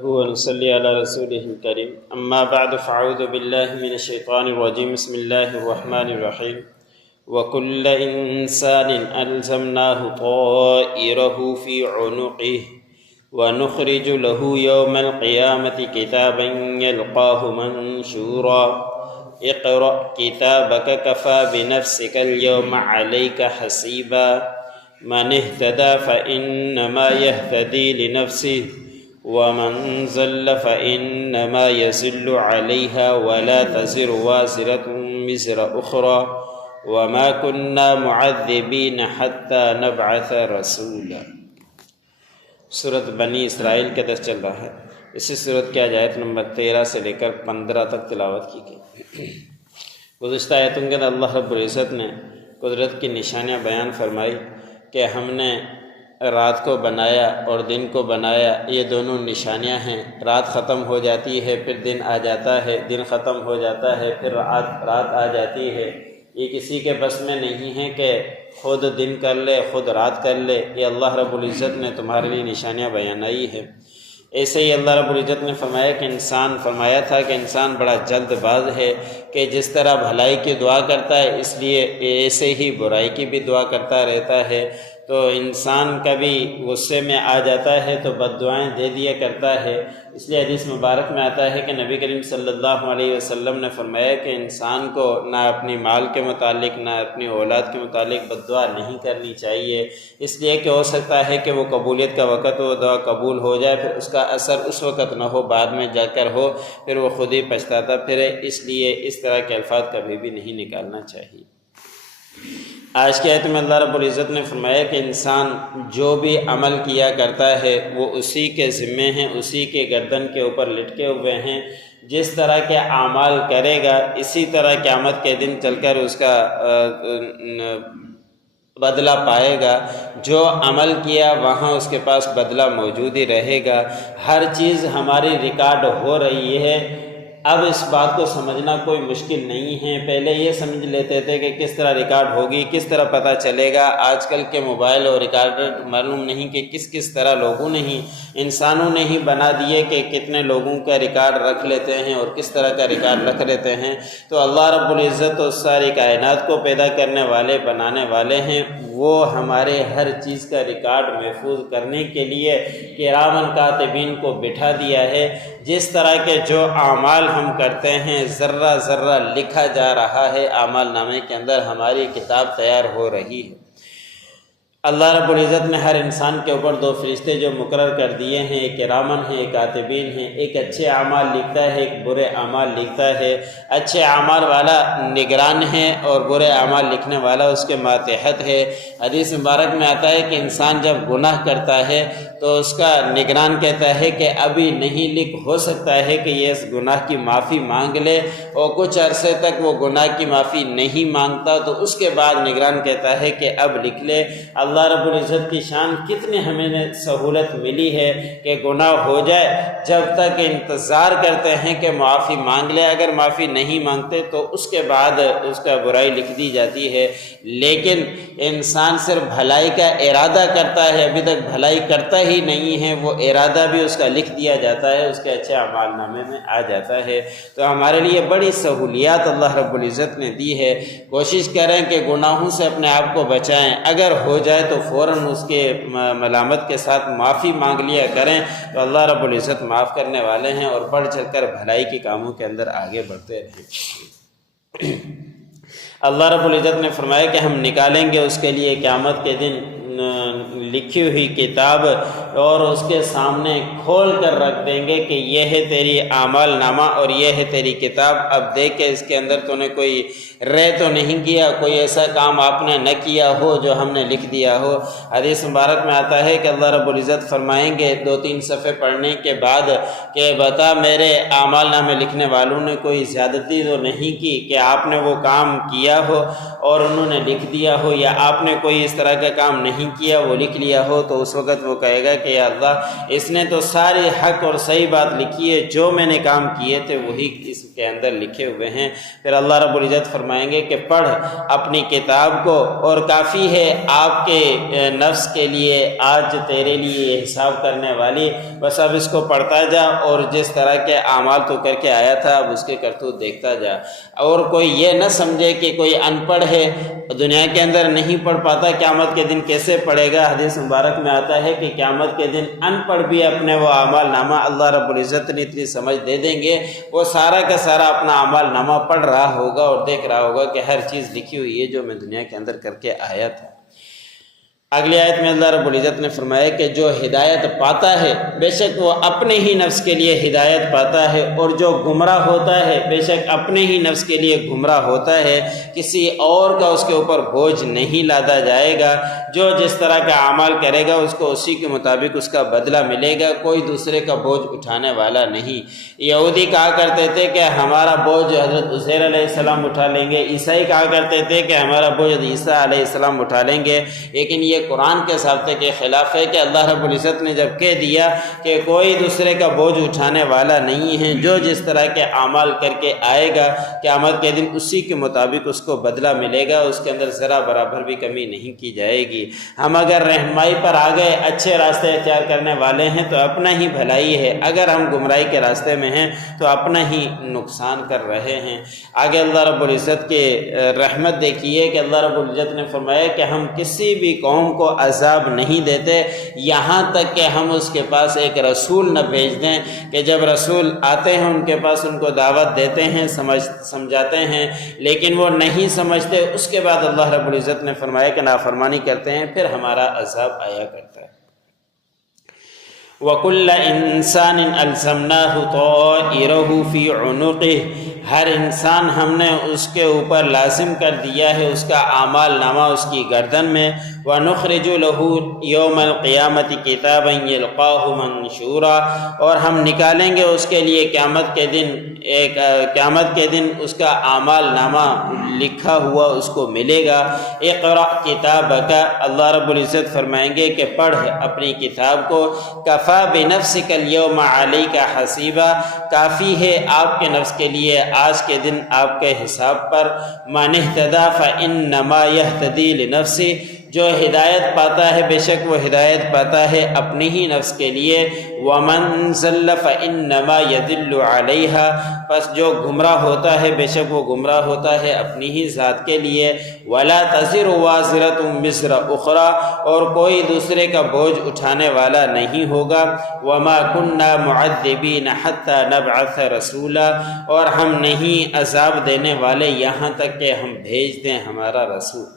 نحمده ونصلي على رسوله الكريم أما بعد فأعوذ بالله من الشيطان الرجيم بسم الله الرحمن الرحيم وكل إنسان ألزمناه طائره في عنقه ونخرج له يوم القيامة كتابا يلقاه منشورا اقرأ كتابك كفى بنفسك اليوم عليك حسيبا من اهتدى فإنما يهتدي لنفسه ومن زل فإنما يزل عليها ولا تزر وازرة وزر أخرى وما كنا معذبين حتى نبعث رسولا۔ سورۃ بنی اسرائیل کا درس چل رہا ہے۔ اسی سورۃ کی آیت نمبر 13 سے لے کر 15 تک تلاوت کی گئی۔ گزشتہ آیتوں کے اندر اللہ رب العزت نے قدرت کی نشانیاں بیان فرمائی کہ ہم نے رات کو بنایا اور دن کو بنایا، یہ دونوں نشانیاں ہیں۔ رات ختم ہو جاتی ہے پھر دن آ جاتا ہے، دن ختم ہو جاتا ہے پھر رات آ جاتی ہے۔ یہ کسی کے بس میں نہیں ہے کہ خود دن کر لے خود رات کر لے، یہ اللہ رب العزت نے تمہارے لیے نشانیاں بیانائی ہے۔ ایسے ہی اللہ رب العزت نے فرمایا تھا کہ انسان بڑا جلد باز ہے، کہ جس طرح بھلائی کی دعا کرتا ہے اس لیے ایسے ہی برائی کی بھی دعا کرتا رہتا ہے۔ تو انسان کبھی غصے میں آ جاتا ہے تو بد دعائیں دے دیا کرتا ہے۔ اس لیے حدیث مبارک میں آتا ہے کہ نبی کریم صلی اللہ علیہ وسلم نے فرمایا کہ انسان کو نہ اپنی مال کے متعلق نہ اپنی اولاد کے متعلق بد دعا نہیں کرنی چاہیے، اس لیے کہ ہو سکتا ہے کہ وہ قبولیت کا وقت وہ دعا قبول ہو جائے، پھر اس کا اثر اس وقت نہ ہو، بعد میں جا کر ہو، پھر وہ خود ہی پچھتاتا پھرے۔ اس لیے اس طرح کے الفاظ کبھی بھی نہیں نکالنا چاہیے۔ آج کی آیت میں اللہ رب العزت نے فرمایا کہ انسان جو بھی عمل کیا کرتا ہے وہ اسی کے ذمے ہیں، اسی کے گردن کے اوپر لٹکے ہوئے ہیں۔ جس طرح کے اعمال کرے گا اسی طرح قیامت کے دن چل کر اس کا بدلہ پائے گا۔ جو عمل کیا وہاں اس کے پاس بدلہ موجود ہی رہے گا۔ ہر چیز ہماری ریکارڈ ہو رہی ہے۔ اب اس بات کو سمجھنا کوئی مشکل نہیں ہے۔ پہلے یہ سمجھ لیتے تھے کہ کس طرح ریکارڈ ہوگی، کس طرح پتہ چلے گا۔ آج کل کے موبائل اور ریکارڈر معلوم نہیں کہ کس طرح لوگوں نے ہی انسانوں نے ہی بنا دیے کہ کتنے لوگوں کا ریکارڈ رکھ لیتے ہیں اور کس طرح کا ریکارڈ رکھ لیتے ہیں۔ تو اللہ رب العزت تو ساری کائنات کو پیدا کرنے والے بنانے والے ہیں، وہ ہمارے ہر چیز کا ریکارڈ محفوظ کرنے کے لیے کرامن کاتبین کو بٹھا دیا ہے۔ جس طرح کے جو اعمال ہم کرتے ہیں ذرہ ذرہ لکھا جا رہا ہے، اعمال نامے کے اندر ہماری کتاب تیار ہو رہی ہے۔ اللہ رب العزت نے ہر انسان کے اوپر 2 فرشتے جو مقرر کر دیے ہیں، ایک کرامن ہیں ایک کاتبین ہیں۔ ایک اچھے اعمال لکھتا ہے، ایک برے اعمال لکھتا ہے۔ اچھے اعمال والا نگران ہے اور برے اعمال لکھنے والا اس کے ماتحت ہے۔ حدیث مبارک میں آتا ہے کہ انسان جب گناہ کرتا ہے تو اس کا نگران کہتا ہے کہ ابھی نہیں لکھ، ہو سکتا ہے کہ یہ اس گناہ کی معافی مانگ لے، اور کچھ عرصے تک وہ گناہ کی معافی نہیں مانگتا تو اس کے بعد نگران کہتا ہے کہ اب لکھ لے۔ اللہ رب العزت کی شان کتنی ہمیں سہولت ملی ہے کہ گناہ ہو جائے جب تک انتظار کرتے ہیں کہ معافی مانگ لے، اگر معافی نہیں مانگتے تو اس کے بعد اس کا برائی لکھ دی جاتی ہے۔ لیکن انسان صرف بھلائی کا ارادہ کرتا ہے، ابھی تک بھلائی کرتا ہی نہیں ہے، وہ ارادہ بھی اس کا لکھ دیا جاتا ہے، اس کے اچھے اعمال نامے میں آ جاتا ہے۔ تو ہمارے لیے بڑی سہولیات اللہ رب العزت نے دی ہے۔ کوشش کریں کہ گناہوں سے اپنے آپ کو بچائیں، اگر ہو جائے تو فوراً اس کے ملامت کے ساتھ معافی مانگ لیا کریں، تو اللہ رب العزت معاف کرنے والے ہیں اور بڑھ چڑھ کر بھلائی کے کاموں کے اندر آگے بڑھتے رہیں۔ اللہ رب العزت نے فرمایا کہ ہم نکالیں گے اس کے لیے قیامت کے دن لکھی ہوئی کتاب، اور اس کے سامنے کھول کر رکھ دیں گے کہ یہ ہے تیری اعمال نامہ اور یہ ہے تیری کتاب، اب دیکھ کہ اس کے اندر تو نے کوئی رہ تو نہیں کیا، کوئی ایسا کام آپ نے نہ کیا ہو جو ہم نے لکھ دیا ہو۔ حدیث مبارک میں آتا ہے کہ اللہ رب العزت فرمائیں گے 2-3 صفحے پڑھنے کے بعد کہ بتا میرے اعمال نامے لکھنے والوں نے کوئی زیادتی تو نہیں کی کہ آپ نے وہ کام کیا ہو اور انہوں نے لکھ دیا ہو، یا آپ نے کوئی اس طرح کا کام نہیں کیا وہ لکھ لیا ہو۔ تو اس وقت وہ کہے گا کہ یا اللہ اس نے تو ساری حق اور صحیح بات لکھی ہے، جو میں نے کام کیے تھے وہی اس کے اندر لکھے ہوئے ہیں۔ پھر اللہ رب العزت فرمائیں گے کہ پڑھ اپنی کتاب کو، اور کافی ہے آپ کے نفس کے لیے آج تیرے لیے یہ حساب کرنے والی، بس اب اس کو پڑھتا جا اور جس طرح کے اعمال تو کر کے آیا تھا اب اس کے کرتوت دیکھتا جا۔ اور کوئی یہ نہ سمجھے کہ کوئی ان پڑھ ہے دنیا کے اندر نہیں پڑھ پاتا، قیامت کے دن کیسے پڑھے گا۔ حدیث مبارک میں آتا ہے کہ قیامت کے دن ان پڑھ بھی اپنے وہ اعمال نامہ اللہ رب العزت نے اتنی سمجھ دے دیں گے، وہ سارا کا سارا اپنا اعمال نامہ پڑھ رہا ہوگا اور دیکھ رہا ہوگا کہ ہر چیز لکھی ہوئی ہے جو میں دنیا کے اندر کر کے آیا تھا۔ اگلی آیت میں اللہ رب العزت نے فرمایا کہ جو ہدایت پاتا ہے بے شک وہ اپنے ہی نفس کے لیے ہدایت پاتا ہے، اور جو گمراہ ہوتا ہے بے شک اپنے ہی نفس کے لیے گمراہ ہوتا ہے، کسی اور کا اس کے اوپر بوجھ نہیں لادا جائے گا۔ جو جس طرح کا اعمال کرے گا اس کو اسی کے مطابق اس کا بدلہ ملے گا، کوئی دوسرے کا بوجھ اٹھانے والا نہیں۔ یہودی کہا کرتے تھے کہ ہمارا بوجھ حضرت عزیر علیہ السلام اٹھا لیں گے، عیسائی کہا کرتے تھے کہ ہمارا بوجھ عیسیٰ علیہ السلام اٹھا لیں گے، لیکن یہ قرآن کے ضابطے کے خلاف ہے کہ اللہ رب العزت نے جب کہہ دیا کہ کوئی دوسرے کا بوجھ اٹھانے والا نہیں ہے، جو جس طرح کے اعمال کر کے آئے گا قیامت کے دن اسی کے مطابق اس کو بدلہ ملے گا، اس کے اندر ذرا برابر بھی کمی نہیں کی جائے گی۔ ہم اگر رہنمائی پر آ گئے، اچھے راستے اختیار کرنے والے ہیں تو اپنا ہی بھلائی ہے، اگر ہم گمراہی کے راستے میں ہیں تو اپنا ہی نقصان کر رہے ہیں۔ آگے اللہ رب العزت کے رحمت دیکھیے کہ اللہ رب العزت نے فرمایا کہ ہم کسی بھی قوم کو عذاب نہیں دیتے یہاں تک کہ ہم اس کے پاس ایک رسول نہ بھیج دیں، کہ جب رسول آتے ہیں ان کے پاس ان کو دعوت دیتے ہیں، سمجھاتے ہیں، لیکن وہ نہیں سمجھتے، اس کے بعد اللہ رب العزت نے فرمایا کہ نافرمانی کرتے ہیں، پھر ہمارا عذاب آیا کرتا ہے۔ وَكُلَّ إِنسَانٍ أَلْزَمْنَاهُ طَائِرَهُ فِي عُنُقِهِ، ہر انسان ہم نے اس کے اوپر لازم کر دیا ہے اس کا اعمال نامہ اس کی گردن میں۔ وَنُخْرِجُ لَهُ يَوْمَ الْقِيَامَةِ كِتَابًا يَلْقَاهُ مَنشُورًا، اور ہم نکالیں گے اس کے لیے قیامت کے دن اس کا اعمال نامہ لکھا ہوا اس کو ملے گا۔ اقرأ کتابک، اللہ رب العزت فرمائیں گے کہ پڑھ اپنی کتاب کو۔ کفا بنفسک اليوم علیک حسیبا، کافی ہے آپ کے نفس کے لیے آج کے دن آپ کے حساب پر۔ من اہتدی فانما یہتدی لنفسہ، جو ہدایت پاتا ہے بے شک وہ ہدایت پاتا ہے اپنی ہی نفس کے لیے۔ ومن ضل فانما یضل علیہا، پس جو گمراہ ہوتا ہے بے شک وہ گمراہ ہوتا ہے اپنی ہی ذات کے لیے۔ ولا تزر وازرۃ وزر اخری، اور کوئی دوسرے کا بوجھ اٹھانے والا نہیں ہوگا۔ وما كنا معذبین حتی نبعث رسولا، اور ہم نہیں عذاب دینے والے یہاں تک کہ ہم بھیج دیں ہمارا رسول۔